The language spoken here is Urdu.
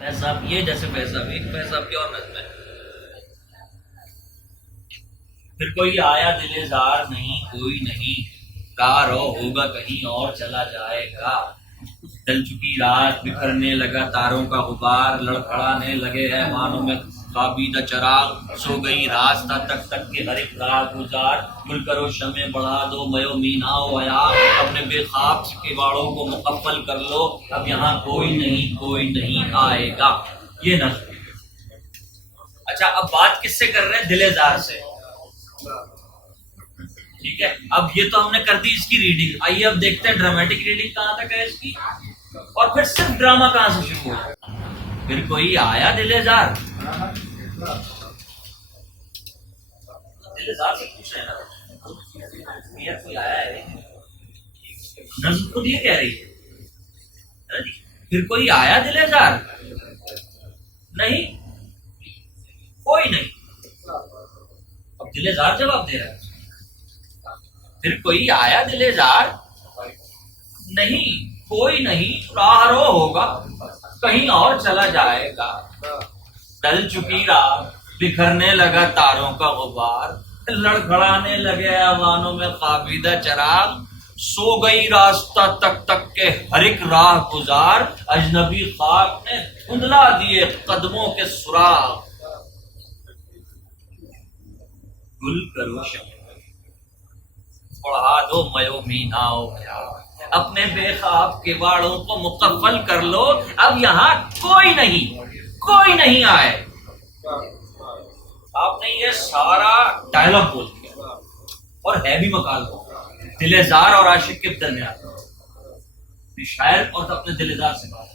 پیسہ پیے جیسے پیسہ بھی پیسہ پیے اور نظم ہے. پھر کوئی آیا دل زار نہیں کوئی نہیں، کہا رو ہوگا کہیں اور چلا جائے گا. ڈل چکی رات بکھرنے لگا تاروں کا غبار، لڑکھڑانے لگے ایوانوں میں خوابیدہ چراغ. سو گئی راستہ تک تک کے ہر ایک راہ گزار، گل کرو شمع بڑھا دو میو مینا و عیار. اپنے بے خواب کے باڑوں کو مقفل کر لو، اب یہاں کوئی نہیں آئے گا. یہ نظم. اچھا اب بات کس سے کر رہے ہیں؟ دل زار سے. ٹھیک ہے، اب یہ تو ہم نے کر دی اس کی ریڈنگ. آئیے اب دیکھتے ہیں ڈرامیٹک ریڈنگ کہاں تک ہے اس کی، اور پھر صرف ڈرامہ کہاں سے شروع ہوا. پھر کوئی آیا دل زار. دل زار سے پوچھ رہے ہیں نا یہ کوئی آیا ہے. نظم خود یہ کہہ رہی ہے. پھر کوئی آیا دل زار نہیں کوئی نہیں. اب دل زار جواب دے رہا ہے. پھر کوئی آیا دل زار نہیں کوئی نہیں، راہ رو ہوگا کہیں اور چلا جائے گا. ڈل چکی رات بکھرنے لگا تاروں کا غبار، لڑکھڑانے لگے ایوانوں میں خوابیدہ چراغ. سو گئی راستہ تک تک کے ہر ایک راہ گزار، اجنبی خاک نے دھندلا دیے قدموں کے سراغ. گل کرو شمع بڑھا دو میو مینا و عیار. اپنے بے خواب کے باڑوں کو مقفل کر لو، اب یہاں کوئی نہیں آئے. آپ نے یہ سارا ڈائلاگ بول دیا اور ہے بھی مقال دل زار اور عاشق کے درمیان. شاعر اور اپنے دل زار سے بات